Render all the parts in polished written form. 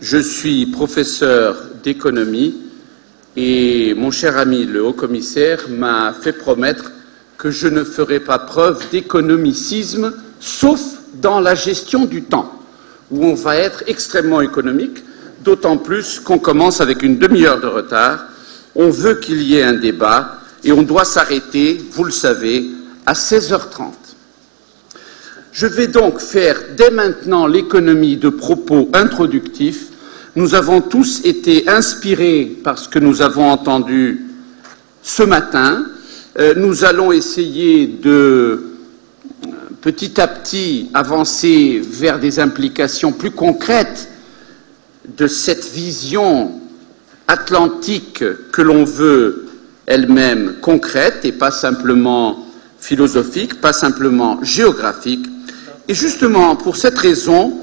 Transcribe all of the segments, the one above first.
Je suis professeur d'économie et mon cher ami le haut-commissaire m'a fait promettre que je ne ferai pas preuve d'économicisme, sauf dans la gestion du temps, où on va être extrêmement économique, d'autant plus qu'on commence avec une demi-heure de retard. On veut qu'il y ait un débat et on doit s'arrêter, vous le savez, à 16h30. Je vais donc faire dès maintenant l'économie de propos introductifs. Nous avons tous été inspirés par ce que nous avons entendu ce matin. Nous allons essayer de, petit à petit, avancer vers des implications plus concrètes de cette vision atlantique que l'on veut elle-même concrète et pas simplement philosophique, pas simplement géographique. Et justement, pour cette raison,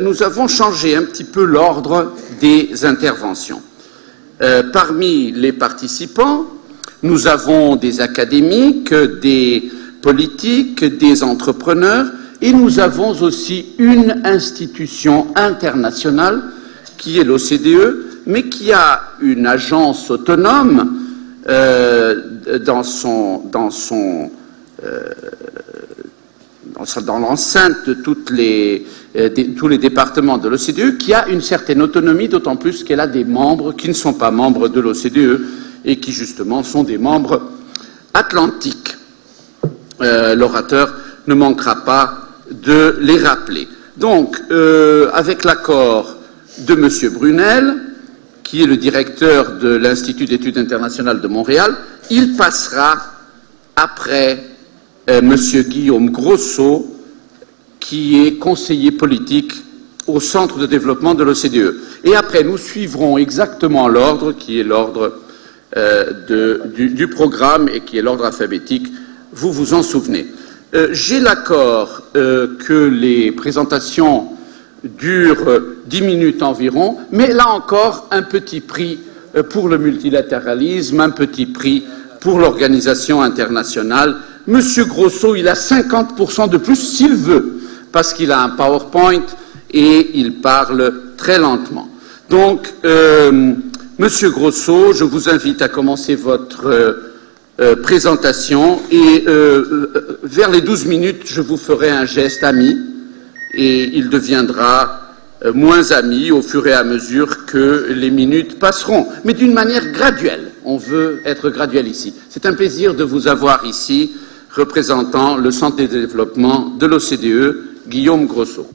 nous avons changé un petit peu l'ordre des interventions. Parmi les participants, nous avons des académiques, des politiques, des entrepreneurs, et nous avons aussi une institution internationale qui est l'OCDE, mais qui a une agence autonome dans l'enceinte de tous les départements de l'OCDE, qui a une certaine autonomie, d'autant plus qu'elle a des membres qui ne sont pas membres de l'OCDE et qui, justement, sont des membres atlantiques. L'orateur ne manquera pas de les rappeler. Donc, avec l'accord de M. Brunel, qui est le directeur de l'Institut d'études internationales de Montréal, il passera après M. Guillaume Grosso, qui est conseiller politique au Centre de développement de l'OCDE. Et après, nous suivrons exactement l'ordre qui est l'ordre du programme et qui est l'ordre alphabétique. Vous vous en souvenez. J'ai l'accord que les présentations durent 10 minutes environ, mais là encore, un petit prix pour le multilatéralisme, un petit prix pour l'organisation internationale. Monsieur Grosso, il a 50% de plus s'il veut, parce qu'il a un PowerPoint et il parle très lentement. Donc, Monsieur Grosso, je vous invite à commencer votre présentation et vers les 12 minutes, je vous ferai un geste ami et il deviendra moins ami au fur et à mesure que les minutes passeront, mais d'une manière graduelle. On veut être graduel ici. C'est un plaisir de vous avoir ici, représentant le Centre de développement de l'OCDE, Guillaume Grosso.